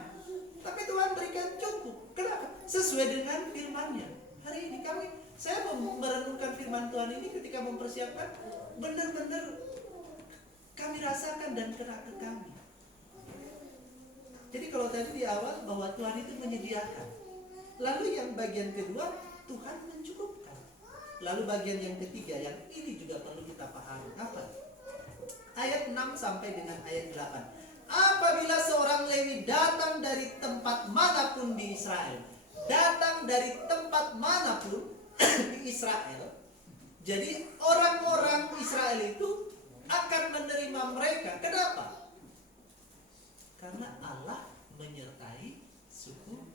Tapi Tuhan berikan cukup. Kenapa? Sesuai dengan firman-Nya. Hari ini saya merenungkan firman Tuhan ini ketika mempersiapkan, benar-benar kami rasakan dan kena ke kami. Jadi kalau tadi di awal bahwa Tuhan itu menyediakan. Lalu yang bagian kedua, Tuhan mencukupkan. Lalu bagian yang ketiga, yang ini juga perlu kita pahami. Apa? Ayat 6 sampai dengan ayat 8. Apabila seorang Lewi datang dari tempat manapun di Israel, datang dari tempat manapun di Israel, jadi orang-orang Israel itu akan menerima mereka. Kenapa? Karena Allah menyertai suku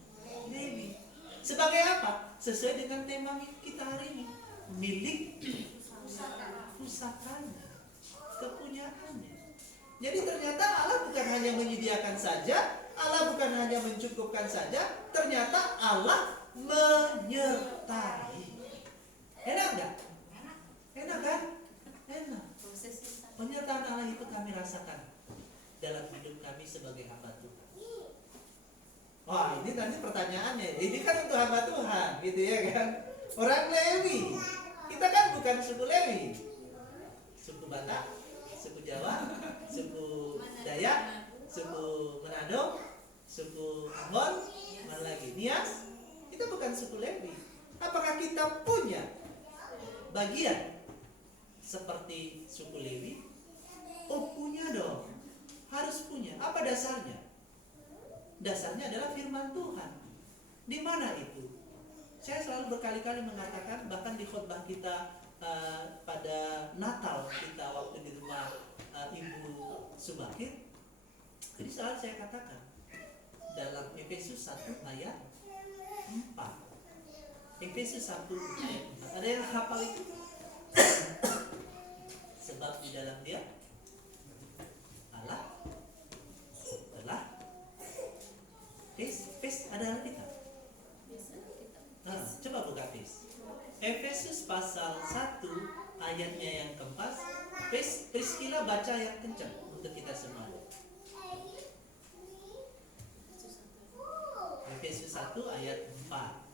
Lewi. Sebagai apa? Sesuai dengan tema kita hari ini, milik pusakanya, kepunyaannya. Jadi ternyata Allah bukan hanya menyediakan saja, Allah bukan hanya mencukupkan saja, ternyata Allah menyertai. Enak nggak? Enak kan? Enak. Penyertaan Allah itu kami rasakan dalam hidup kami sebagai hamba Tuhan. Wah, ini nanti pertanyaannya. Ini kan untuk hamba Tuhan, gitu ya kan? Orang Lewi. Kita kan bukan suku Lewi. Suku Batak, suku Jawa, suku Dayak, suku Manado, suku Ambon, mana lagi? Nias. Kita bukan suku Lewi. Apakah kita punya bagian seperti suku Lewi? Oh, punya dong. Harus punya. Apa dasarnya? Dasarnya adalah firman Tuhan. Di mana itu? Saya selalu berkali-kali mengatakan, bahkan di khotbah kita pada Natal kita waktu di rumah Ibu Subakir, jadi selalu saya katakan dalam Efesus 1 ayat 4. Efesus 1 ayat 4. Ada yang hafal itu? Sebab di dalam Dia Allah telah Pes ada Alkitab. Nah, coba buka Pes. Efesus pasal 1 ayatnya yang keempat. Priscilla baca yang kencang untuk kita semua. Efesus 1 ayat 4.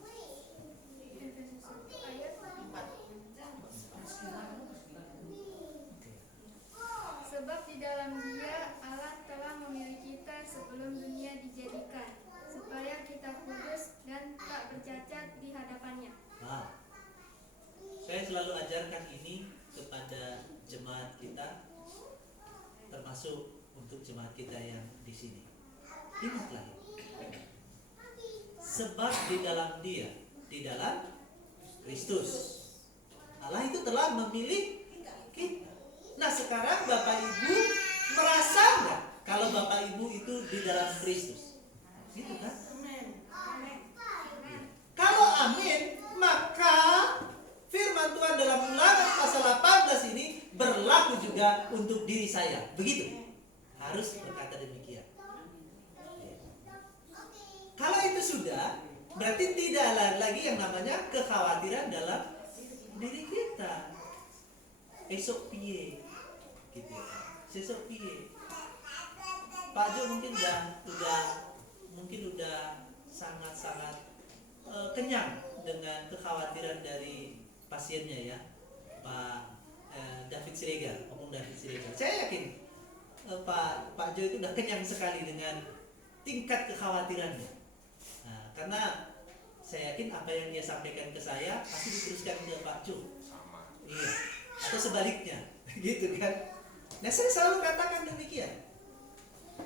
Sebab di dalam Dia Allah telah memilih kita sebelum dunia dijadikan, supaya kita kudus dan tak bercacat di hadapannya. Nah, saya selalu ajarkan ini kepada jemaat kita, termasuk untuk jemaat kita yang di sini. Ingatlah ini. Sebab di dalam Dia, di dalam Kristus, Allah itu telah memilih kita. Nah, sekarang Bapak Ibu merasa nggak kalau Bapak Ibu itu di dalam Kristus? Gitu kan? Kalau amin, maka firman Tuhan dalam Ulangan pasal 18 ini berlaku juga untuk diri saya. Begitu. Harus berkata demikian. Kalau itu sudah, berarti tidak ada lagi yang namanya kekhawatiran dalam diri kita. Esok piye, gitu. Esok piye. Pak Jo mungkin udah sangat-sangat kenyang dengan kekhawatiran dari pasiennya ya, Pak David Siregar, Om David Siregar. Saya yakin Pak Jo itu udah kenyang sekali dengan tingkat kekhawatirannya. Nah, karena saya yakin apa yang dia sampaikan ke saya pasti diteruskan ke Pak Jo. Iya. Atau sebaliknya, gitu kan? Nah, saya selalu katakan demikian.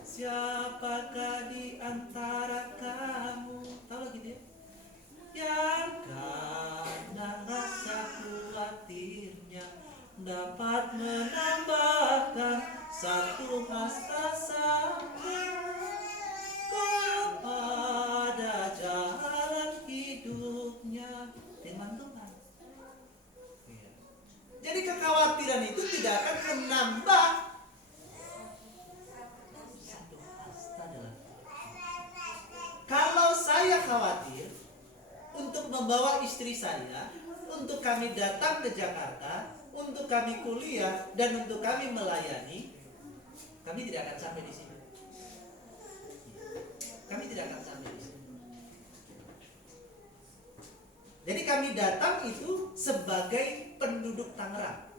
Siapakah di antara kamu, tahu gitu ya? Yang karena rasa khawatirnya dapat menambahkan satu hasrat kepada kami datang ke Jakarta untuk kami kuliah dan untuk kami melayani, kami tidak akan sampai di sini. Kami tidak akan sampai di sini. Jadi kami datang itu sebagai penduduk Tangerang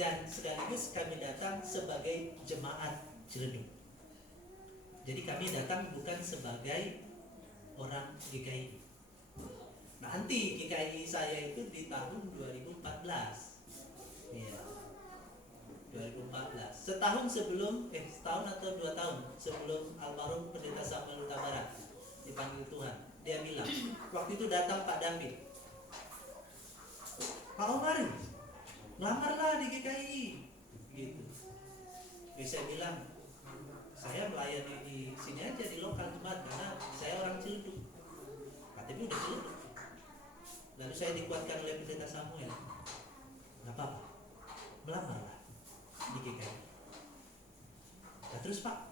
dan sekaligus kami datang sebagai jemaat Ciledug. Jadi kami datang bukan sebagai orang GKI. Nanti GKI saya itu di tahun 2014. Iya. 2014. Setahun atau 2 tahun sebelum almarhum Pendeta Samuel Huta Barat dipanggil Tuhan. Dia bilang, waktu itu datang Pak David. Pak Omar, lamarlah di GKI. Gitu. Jadi saya bilang, saya melayani di sini aja di lokal jemaat karena saya orang Ciledug. KTP udah Ciledug. Lalu saya dikuatkan oleh Pendeta Samuel. Gak apa-apa, melamarlah di GKI. Nah, terus Pak,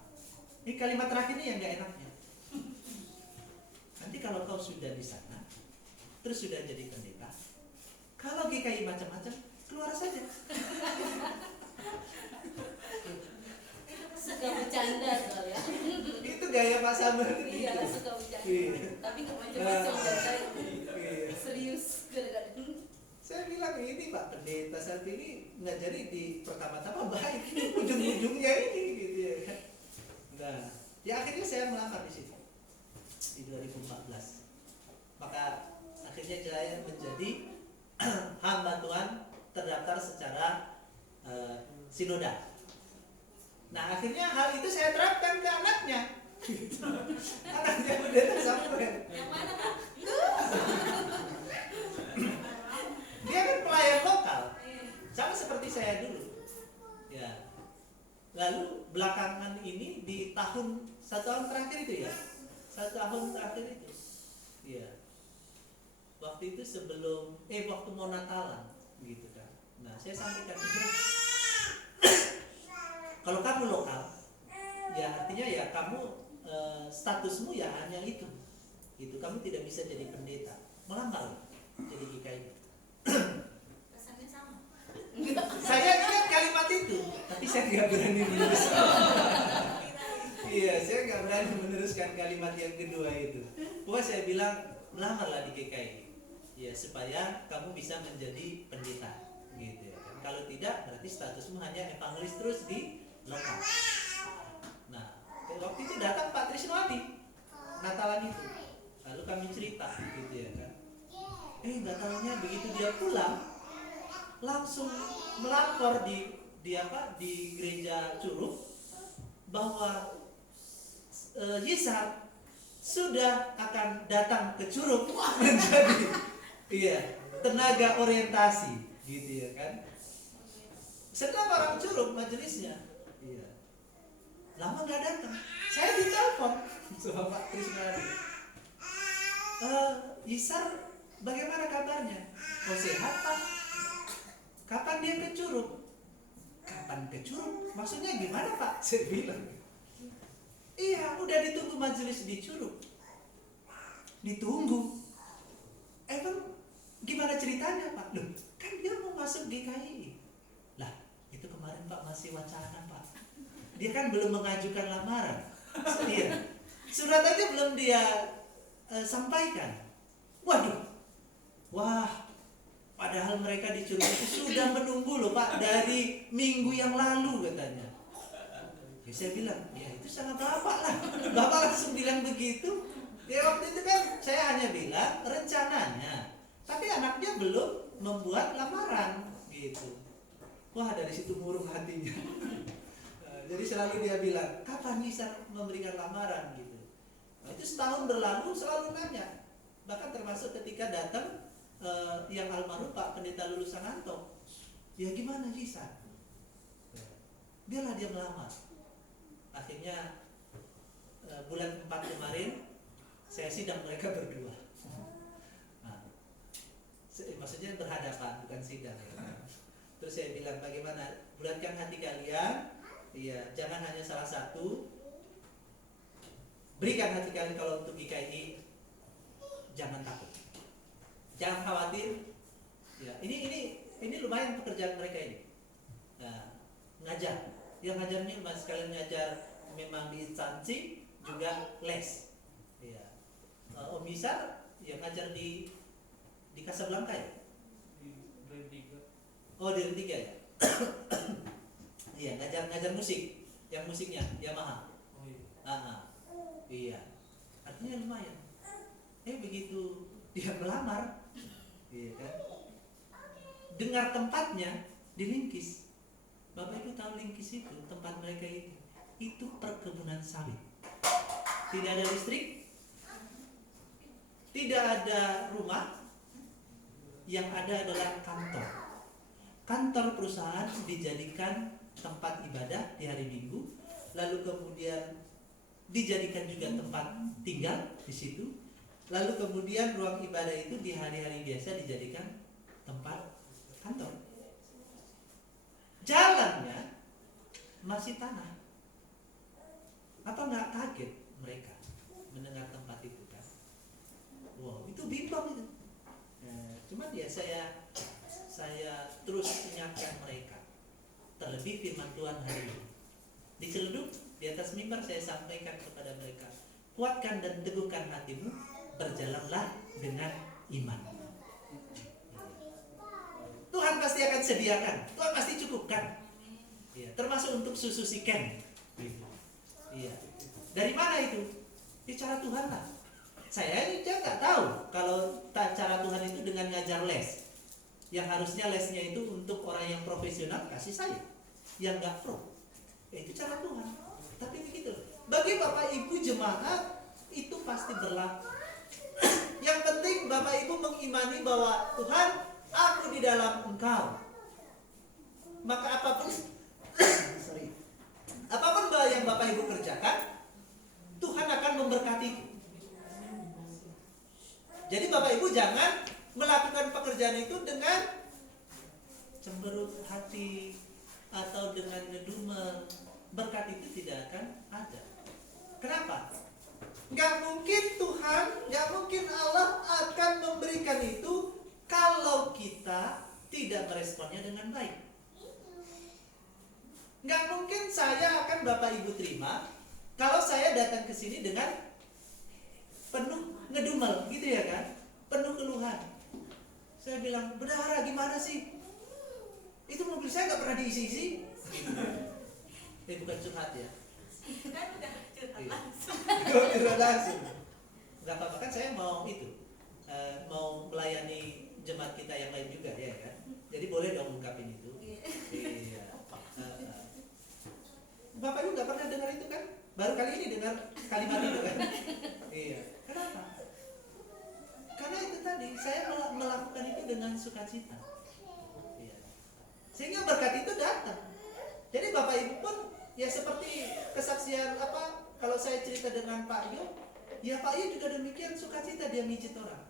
ini kalimat terakhir ini yang gak enaknya. Nanti kalau kau sudah di sana, terus sudah jadi pendeta, kalau GKI macam-macam, keluar saja. Suka bercanda soalnya. Itu gaya Pak Samuel. Iya, suka bercanda. Iya. Tapi nggak macam-macam bercanda. Iya. Serius kadang-kadang. Saya bilang ini Pak Pendeta saat ini nggak jadi di pertama-tama baik, ujung-ujungnya ini gitu ya kan. Nah, ya akhirnya saya melamar di situ di 2014. Maka akhirnya saya menjadi hamba Tuhan terdaftar secara sinoda. Nah akhirnya hal itu saya terapkan ke anaknya. Anaknya Pendeta Samuel. Yang mana Pak? Dia kan pelayan lokal, sama seperti saya dulu. Ya. Lalu belakangan ini di tahun 1 tahun terakhir itu ya, 1 tahun terakhir itu, ya. Waktu itu sebelum, waktu mau Natalan, gitu kan. Nah saya sampaikan juga, kalau kamu lokal, ya artinya ya kamu statusmu ya hanya itu, kamu tidak bisa jadi pendeta, melamar jadi GKI. Rasanya sama. Saya ingat kalimat itu, tapi saya nggak berani meneruskan. Iya, saya nggak berani meneruskan kalimat yang kedua itu. Pokoknya saya bilang melamarlah di GKI, ya supaya kamu bisa menjadi pendeta, gitu ya. Kalau tidak, berarti statusmu hanya evangelis terus di lokal. Nah, waktu itu datang Pak Trisnowadi, Natalan itu, lalu kami cerita, gitu ya kan. Nggak tahunya begitu dia pulang langsung melapor di gereja Curug bahwa Yisar sudah akan datang ke Curug menjadi tenaga orientasi, gitu ya kan. Sedang orang Curug majelisnya, lama nggak datang. Saya ditelepon sama Pak Trisnowadi, Yisar bagaimana kabarnya? Oh sehat Pak. Kapan dia ke Curug? Kapan ke Curug? Maksudnya gimana Pak? Saya bilang, iya udah ditunggu majelis di Curug. Ditunggu. Emang gimana ceritanya Pak? Loh kan dia mau masuk GKI. Lah itu kemarin Pak masih wacana Pak. Dia kan belum mengajukan lamaran. Iya. Surat aja belum dia sampaikan. Waduh. Wah, padahal mereka di Curug itu sudah menunggu loh Pak dari minggu yang lalu katanya. Ya, saya bilang, ya itu sama Bapak lah. Bapak langsung bilang begitu. Ya waktu itu kan saya hanya bilang rencananya, tapi anaknya belum membuat lamaran gitu. Wah dari situ murung hatinya. Jadi selalu dia bilang, kapan bisa memberikan lamaran gitu. Nah, itu setahun berlalu selalu nanya. Bahkan termasuk ketika datang yang almarhum Pak Pendeta lulusan Anto, ya gimana Jisa? Biarlah dia melamar. Akhirnya bulan 4 kemarin saya sidang mereka berdua. Nah, maksudnya berhadapan bukan sidang. Ya. Terus saya bilang bagaimana? Bulatkan hati kalian, ya jangan hanya salah satu. Berikan hati kalian kalau untuk GKI, jangan takut. Jangan khawatir, lumayan pekerjaan mereka ini. Nah, ngajar. Yang ngajarnya sekalian ngajar memang di instansi juga les. Iya. Om Misar yang ngajar di Casablanca ya? Oh, di Rentiga ya. Iya, ngajar musik. Yang musiknya Yamaha. Iya. Artinya lumayan. Begitu dia melamar, iya kan? Dengar tempatnya di Lingkis. Bapak Ibu tahu Lingkis itu tempat mereka itu perkebunan sawit. Tidak ada listrik, tidak ada rumah, yang ada adalah kantor. Kantor perusahaan dijadikan tempat ibadah di hari Minggu, lalu kemudian dijadikan juga tempat tinggal di situ. Lalu kemudian ruang ibadah itu di hari-hari biasa dijadikan tempat kantor. Jalannya masih tanah. Apa nggak kaget mereka mendengar tempat itu kan? Wow, itu bimbang itu. Nah, cuman ya saya terus ingatkan mereka. Terlebih firman Tuhan hari ini. Di Ciledug, di atas mimbar saya sampaikan kepada mereka, kuatkan dan teguhkan hatimu, berjalanlah dengan iman. Tuhan pasti akan sediakan, Tuhan pasti cukupkan. Ya, termasuk untuk susu si Ken. Iya. Dari mana itu? Ya, cara Tuhan lah. Saya aja nggak tahu kalau cara Tuhan itu dengan ngajar les. Yang harusnya lesnya itu untuk orang yang profesional, kasih saya. Yang nggak pro, ya itu cara Tuhan. Tapi begitu. Bagi Bapak Ibu jemaat itu pasti berlaku. Yang penting Bapak Ibu mengimani bahwa Tuhan, aku di dalam Engkau. Maka apapun apapun yang Bapak Ibu kerjakan, Tuhan akan memberkati. Jadi Bapak Ibu jangan melakukan pekerjaan itu dengan cemberut hati atau dengan ngedumel. Berkat itu tidak akan ada. Kenapa? Gak mungkin Tuhan, gak mungkin Allah akan memberikan itu kalau kita tidak meresponnya dengan baik. Gak mungkin saya akan Bapak Ibu terima kalau saya datang ke sini dengan penuh ngedumel, gitu ya kan? Penuh keluhan. Saya bilang, bendahara gimana sih? Itu mobil saya gak pernah diisi-isi. Bukan curhat ya. Kan udah curhat langsung. Curhat langsung. Gak apa-apa kan saya mau itu, mau melayani jemaat kita yang lain juga ya kan. Jadi boleh dong ungkapin itu. Iya. Bapak Ibu gak pernah dengar itu kan? Baru kali ini dengar kalimat itu kan? Iya. Kenapa? Karena itu tadi saya melakukan itu dengan sukacita. Iya. Sehingga berkat itu datang. Jadi Bapak Ibu pun ya seperti kesaksian kalau saya cerita dengan Pak Yo, ya Pak Yo juga demikian sukacita dia mijit orang.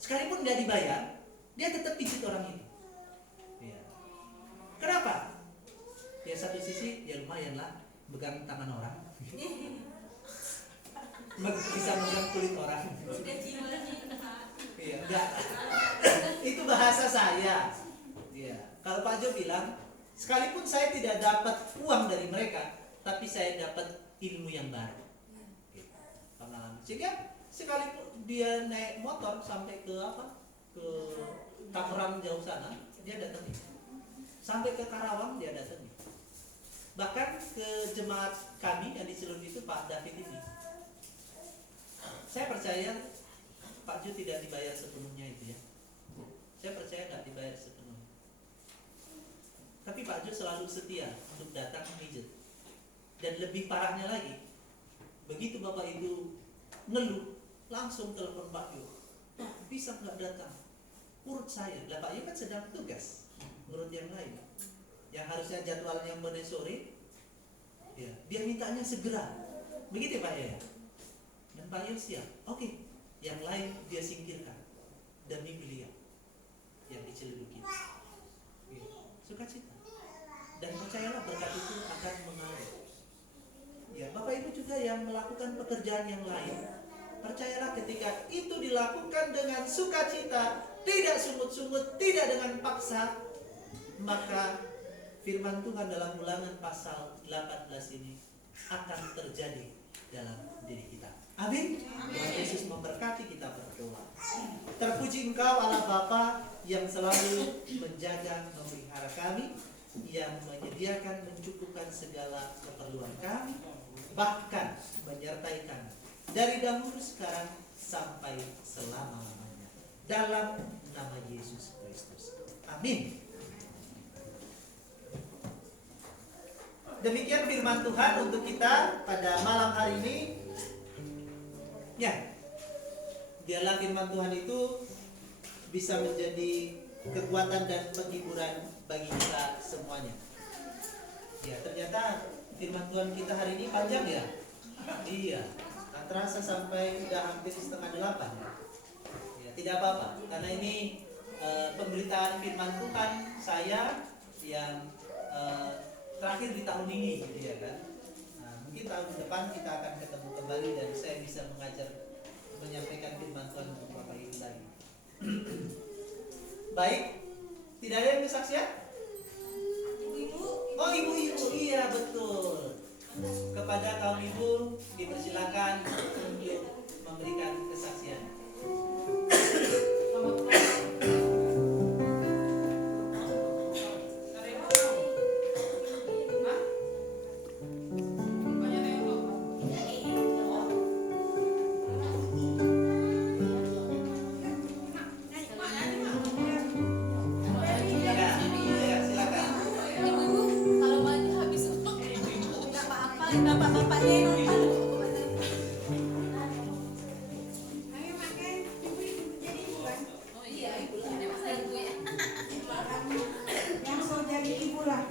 Sekalipun nggak dibayar, dia tetap mijit orang itu. Iya. Kenapa? Ya satu sisi ya lumayan lah pegang tangan orang. Bisa megang kulit orang. Iya, enggak. Itu bahasa saya. Iya. Kalau Pak Jo bilang, sekalipun saya tidak dapat uang dari mereka, tapi saya dapat ilmu yang baru. Pengalaman. Sehingga sekalipun dia naik motor sampai ke ke Tangerang jauh sana, dia datang. Sampai ke Karawang dia datang. Bahkan ke jemaat kami yang di Ciledug itu Pak David ini. Saya percaya Pak Ju tidak dibayar sepenuhnya itu ya. Saya percaya nggak dibayar sepenuhnya. Tapi Pak Ju selalu setia untuk datang mijit. Dan lebih parahnya lagi, begitu Bapak Ibu ngeluh, langsung telepon Pak Ju. Pak, bisa nggak datang? Urut saya. Lah Pak Ju kan sedang tugas, urut yang lain. Yang harusnya jadwalnya Mone sore, ya, dia mintanya segera. Begitu Pak ya. Dan Pak Yo siap. Oke, yang lain dia singkirkan demi beliau yang di Ciledug ini. Sukacita. Dan percayalah berkat itu akan mengalir. Ya, Bapak Ibu juga yang melakukan pekerjaan yang lain, percayalah ketika itu dilakukan dengan sukacita, tidak sungut-sungut, tidak dengan paksa, maka firman Tuhan dalam Ulangan pasal 18 ini akan terjadi dalam diri kita. Amin. Tuhan Yesus memberkati kita berdoa. Terpuji Engkau Allah Bapa yang selalu menjaga memelihara kami, yang menyediakan mencukupkan segala keperluan kami, bahkan menyertai kami dari dahulu sekarang sampai selama-lamanya. Dalam nama Yesus Kristus. Amin. Demikian firman Tuhan untuk kita pada malam hari ini. Ya, biarlah firman Tuhan itu bisa menjadi kekuatan dan penghiburan bagi kita semuanya. Ya, ternyata firman Tuhan kita hari ini panjang ya. Iya, tak terasa sampai sudah hampir 7:30 ya. Ya, tidak apa-apa, karena ini pemberitaan firman Tuhan saya yang terakhir di tahun ini, gitu ya kan. Nah, mungkin tahun depan kita akan ketemu kembali dan saya bisa menyampaikan firman Tuhan untuk Bapak Ibu lagi. Baik, tidak ada yang kesaksian? Ibu-ibu. Oh, ibu-ibu, iya betul. Kepada kaum ibu dipersilakan untuk memberikan kesaksian. Ya, silakan. Ibu-ibu, kalau maju habis untuk nggak apa-apa, nggak bapak-bapaknya yang nonton. Ayo makan, ibu-ibu jadi ibu kan? Oh iya, ibu lah. Masa ibu ya? Yang mau jadi ibu lah.